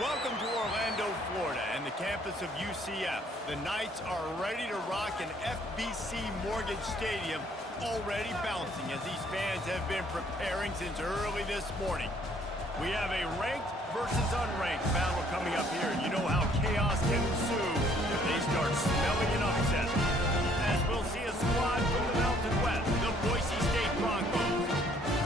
Welcome to Orlando, Florida, and the campus of UCF. The Knights are ready to rock an FBC Mortgage Stadium, already bouncing as these fans have been preparing since early this morning. We have a ranked versus unranked battle coming up here. You know how chaos can ensue if they start smelling an upset. As we'll see a squad from the Mountain West, the Boise State Broncos,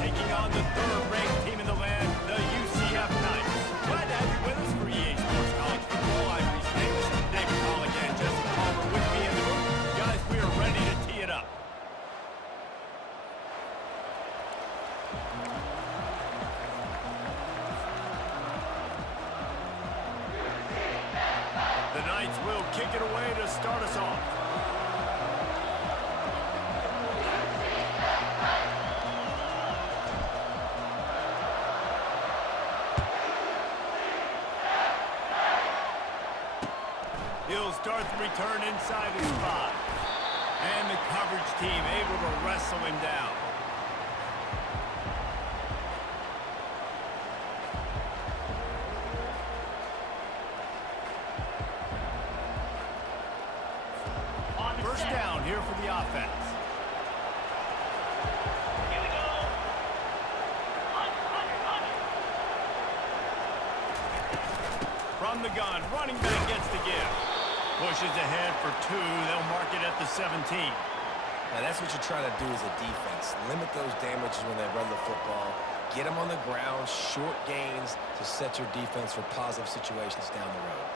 taking on the third-ranked team in the land, the UCF Knights. Glad to have you with us for EA Sports College Football. I'm Reese Davis, David Pollock, and Jesse Palmer with me in the room. Guys, we are ready to tee it up. The Knights will kick it away to start us off. He'll start the return inside his 5. And the coverage team able to wrestle him down. First down here for the offense. Here we go. From the gun, running back gets the give. Pushes ahead for 2. They'll mark it at the 17. Now that's what you try to do as a defense. Limit those damages when they run the football. Get them on the ground, short gains to set your defense for positive situations down the road.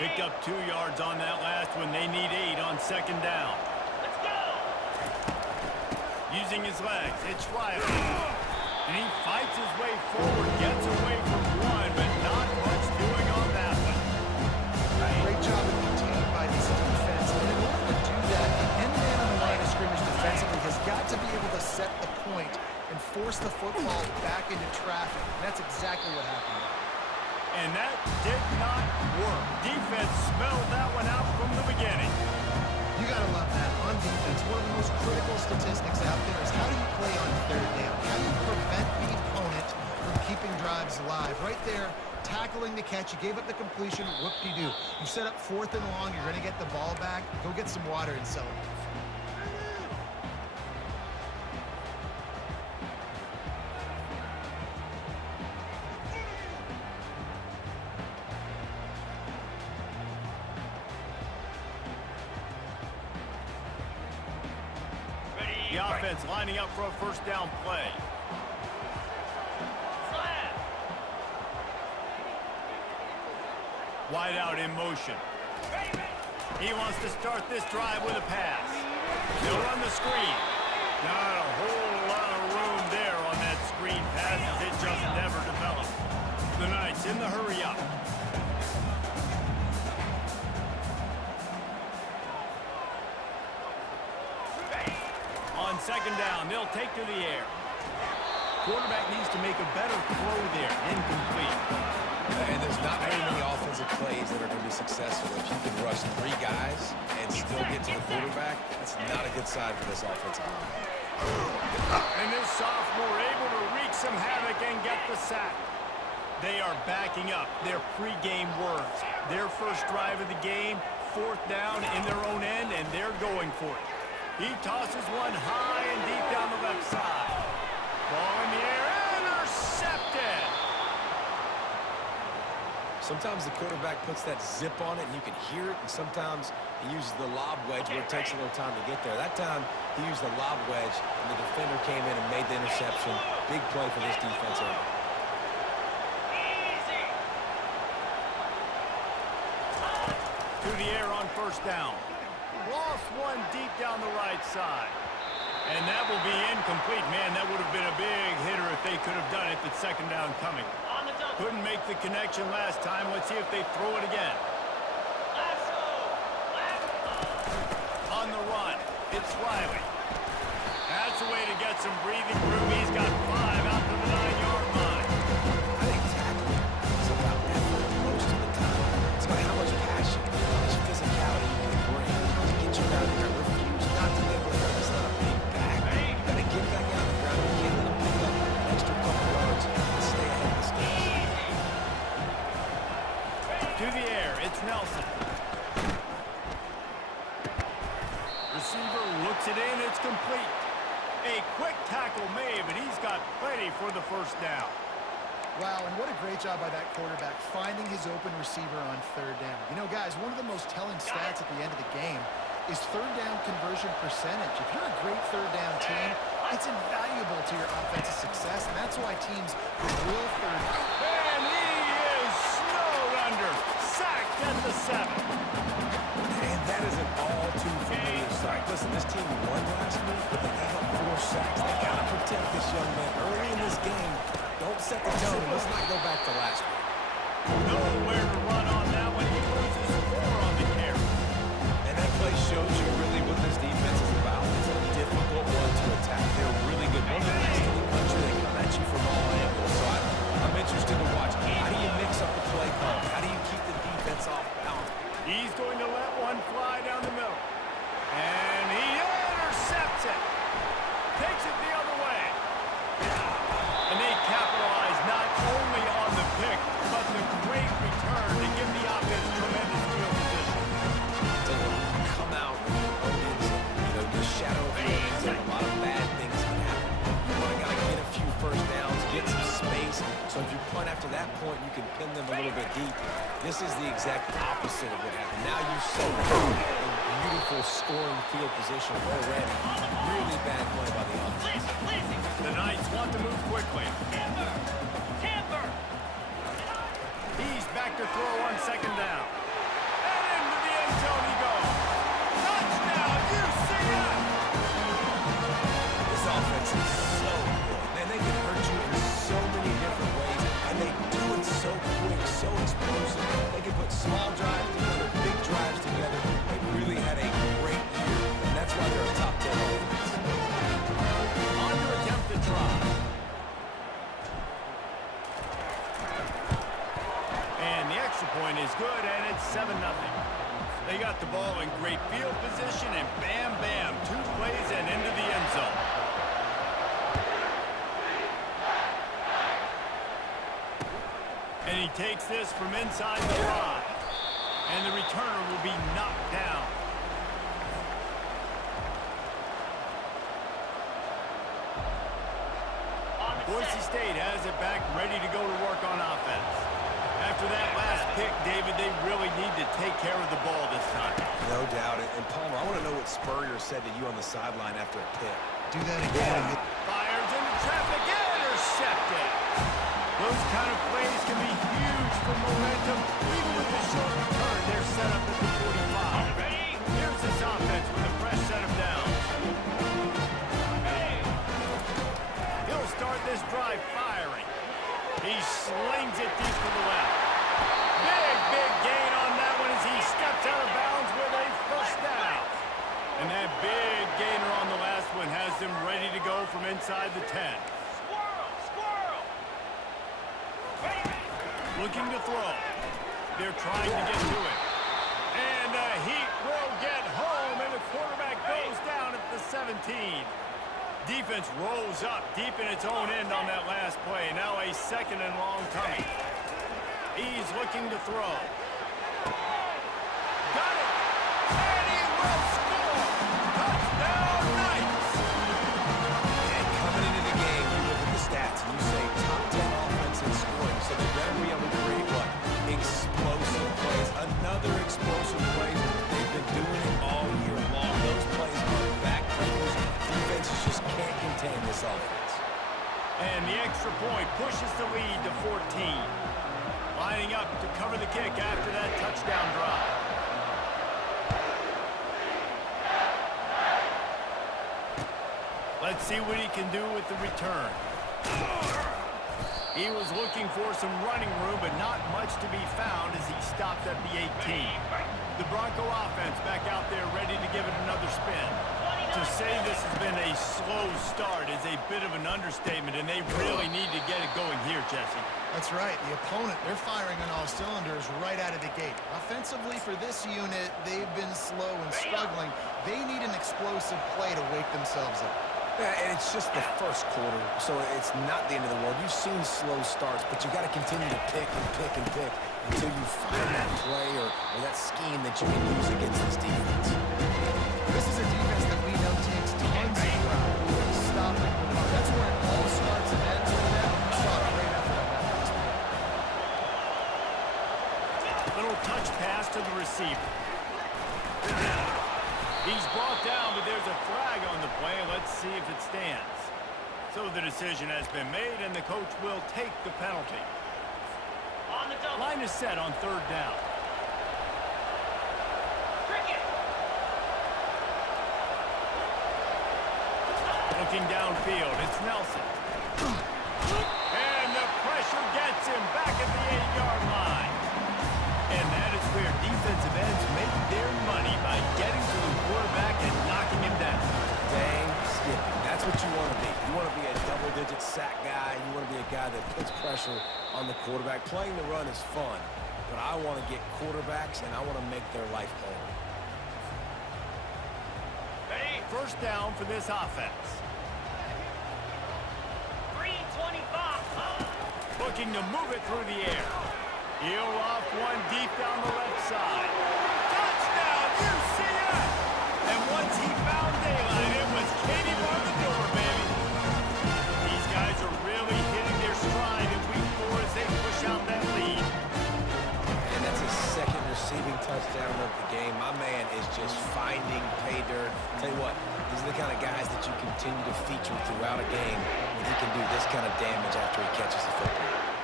Picked up 2 yards on that last one. They need 8 on second down. Let's go. Using his legs, it's Riley. And he fights his way forward, gets away from 1, but not much doing on that one. Great job of containing by this defense. And in order to do that, the end man on the line of scrimmage defensively has got to be able to set the point and force the football back into traffic. And that's exactly what happened there. And that did not work. Defense smelled that one out from the beginning. You got to love that. On defense, one of the most critical statistics out there is how do you play on third down? How do you prevent the opponent from keeping drives alive? Right there, tackling the catch. You gave up the completion. Whoop-de-doo. You set up 4th and long. You're going to get the ball back. Go get some water and celebrate. The offense lining up for a first down play. Slam. Wide out in motion. He wants to start this drive with a pass. They'll run the screen. Not a whole lot of room there on that screen pass as it just never developed. The Knights in the hurry up. On second down, they'll take to the air. Quarterback needs to make a better throw there. Incomplete. And there's not very many offensive plays that are going to be successful. If you can rush 3 guys and still get to the quarterback, that's not a good sign for this offensive line. And this sophomore able to wreak some havoc and get the sack. They are backing up their pregame words. Their first drive of the game, 4th down in their own end, and they're going for it. He tosses one high and deep down the left side. Ball in the air, intercepted. Sometimes the quarterback puts that zip on it and you can hear it, and sometimes he uses the lob wedge where it takes a little time to get there. That time he used the lob wedge and the defender came in and made the interception. Big play for this defense early. Easy. To the air on first down. Lost one deep down the right side. And that will be incomplete. Man, that would have been a big hitter if they could have done it, but second down coming. On the double. Couldn't make the connection last time. Let's see if they throw it again. Let's go. On the run, it's Riley. That's a way to get some breathing room. He's got 5 out to the 9-yard line. I think tackling is about effort most of the time. It's about how much passion, how much physicality you can bring to get you down there and refuse not to live with it. It's not a big back. You got to get back Takes it in, it's complete. A quick tackle made, but he's got plenty for the first down. Wow, and what a great job by that quarterback finding his open receiver on third down. You know, guys, one of the most telling stats at the end of the game is third down conversion percentage. If you're a great third down team, it's invaluable to your offensive success, and that's why teams with real third down. And he is snowed under. Sacked at the 7. And that is an all-too-familiar sight. Listen, this team won last week, but they gave up 4 sacks. They got to protect this young man early in this game. Don't set the tone. Let's not go back to last week. Nowhere to run on that one. He loses 4 on the carry. And that play shows you really what this defense is about. It's a difficult one to attack. They're really good. One of the best in the country. They come at you from all angles. So I'm interested to watch. How do you mix up the play call? How do you keep the defense off balance? He's going to let one fly down the middle. And he intercepts it. Takes it the other way. And they capitalize not only on the pick, but the great return to give the offense tremendous field position. To come out with your opponents, the shadow of your end zone, a lot of bad things can happen. You want to get a few first downs, get some space, so if you punt after that point, you can pin them a little bit deep. This is the exact opposite of what happened. Now you set a beautiful scoring field position already. Really bad play by the offense. The Knights want to move quickly. Tamper. He's back to throw on second down. And into the end zone he goes. Touchdown, UCF! This offense is so good. Man, they can hurt you in so many different ways, and they do it so quick, so explosive. They can put small drives together, big drives together. They really had a great year, and that's why they're a top 10 offense. On to attempt the try. And the extra point is good, and it's 7-0. They got the ball in great field position, and bam, bam, 2 plays and into the end zone. And he takes this from inside the 5. And the returner will be knocked down. Boise State has it back, ready to go to work on offense. After that last pick, David, they really need to take care of the ball this time. No doubt. And Palmer, I want to know what Spurrier said to you on the sideline after a pick. Do that again. Fires into traffic, intercepted. Those kind of plays can be huge for momentum. Even with the short return, they're set up at the 45. Ready? Here's this offense with a fresh set of downs. He'll start this drive firing. He slings it deep to the left. Big gain on that one as he steps out of bounds with a first down. And that big gainer on the last one has them ready to go from inside the 10. Squirrel. Looking to throw. They're trying to get to it. And the Heat will get home, and the quarterback goes down at the 17. Defense rolls up deep in its own end on that last play. Now a 2nd and long coming. He's looking to throw. Got it! And he will score! Touchdown, Knights! And coming into the game, you look at the stats and you say top 10 offense in scoring, so they better be able to create what? Explosive plays. Another explosive play. They've been doing it all year long. Those plays are backbreakers. Defenses just can't contain this offense. And the extra point pushes the lead to 14. Lining up to cover the kick after that touchdown drive. Let's see what he can do with the return. He was looking for some running room, but not much to be found as he stopped at the 18. The Bronco offense back out there ready to give it another spin. To say this has been a slow start is a bit of an understatement, and they really need to get it going here, Jesse. That's right. The opponent, they're firing on all cylinders right out of the gate. Offensively for this unit, they've been slow and struggling. They need an explosive play to wake themselves up. Yeah, and it's just the first quarter, so it's not the end of the world. You've seen slow starts, but you got to continue to pick and pick and pick until you find that play or that scheme that you can use against this defense. This is a defense that we've know, takes tons of pride stopping the run. That's where it all starts and ends with them. You saw a great effort on that last play. Little touch pass to the receiver. He's brought down, but there's a flag on the play. Let's see if it stands. So the decision has been made, and the coach will take the penalty. On the double. Line is set on third down. Cricket. Looking downfield, it's Nelson. And the pressure gets him back at the 8-yard line. And that is where defensive ends make their money by getting to the quarterback and knocking him down. Dang skippy. That's what you want to be. You want to be a double-digit sack guy. You want to be a guy that puts pressure on the quarterback. Playing the run is fun, but I want to get quarterbacks, and I want to make their life hard. Ready? First down for this offense. 325. Looking to move it through the air. He'll off one deep down the left side. Touchdown, UCF! And once he found daylight, it was Katie bar the door, baby. These guys are really hitting their stride in week 4 as they push out that lead. And that's his second receiving touchdown of the game. My man is just finding pay dirt. Tell you what, these are the kind of guys that you continue to feature throughout a game when he can do this kind of damage after he catches the football.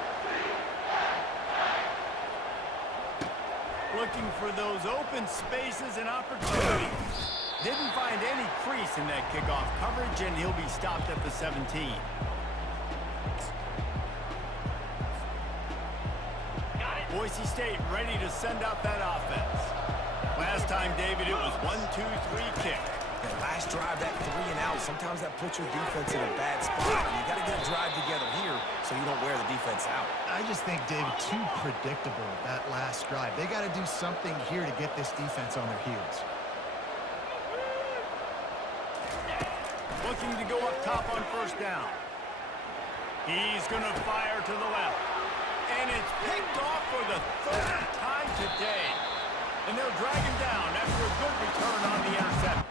Looking for those open spaces and opportunities. Didn't find any crease in that kickoff coverage, and he'll be stopped at the 17. Boise State ready to send out that offense. Last time, David, it was 1-2-3 kick. That last drive, that 3 and out, sometimes that puts your defense in a bad spot. You got to get a drive together here so you don't wear the defense out. I just think, David, too predictable, that last drive. They got to do something here to get this defense on their heels. Looking to go up top on first down. He's going to fire to the left. And it's picked off for the 3rd time today. And they'll drag him down after a good return on the interception.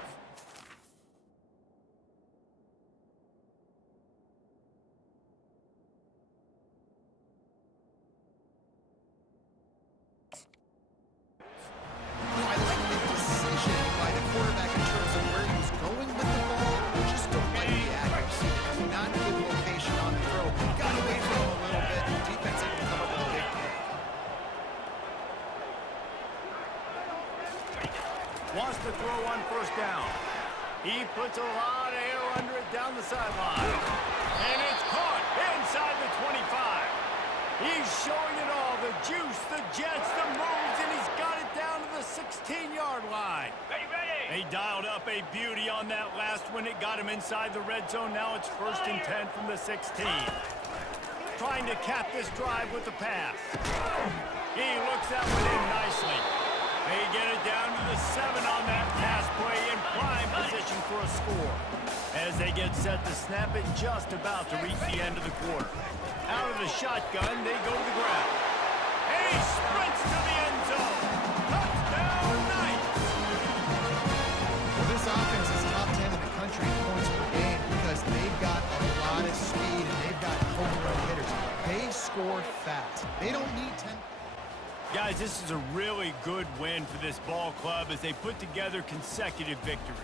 Wants to throw on first down. He puts a lot of air under it down the sideline. And it's caught inside the 25. He's showing it all. The juice, the jets, the moves, and he's got it down to the 16-yard line. Ready. He dialed up a beauty on that last one. It got him inside the red zone. Now it's 1st and 10 from the 16. Trying to cap this drive with the pass. He looks that one in nicely. They get it down to the 7 on that pass play in prime position for a score. As they get set to snap it, just about to reach the end of the quarter. Out of the shotgun, they go to the ground. And he sprints to the end zone. Touchdown, Knights! Well, this offense is top 10 in the country in points per game because they've got a lot of speed and they've got home run hitters. They score fast. They don't need 10. Guys, this is a really good win for this ball club as they put together consecutive victories.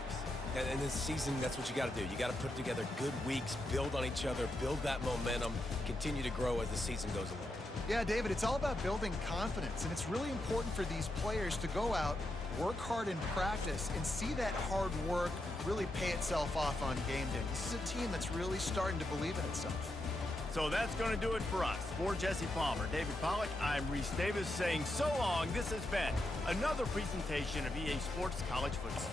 And this season, that's what you got to do. You got to put together good weeks, build on each other, build that momentum, continue to grow as the season goes along. Yeah, David, it's all about building confidence, and it's really important for these players to go out, work hard in practice, and see that hard work really pay itself off on game day. This is a team that's really starting to believe in itself. So that's going to do it for us. For Jesse Palmer, David Pollack, I'm Reese Davis saying so long. This has been another presentation of EA Sports College Football.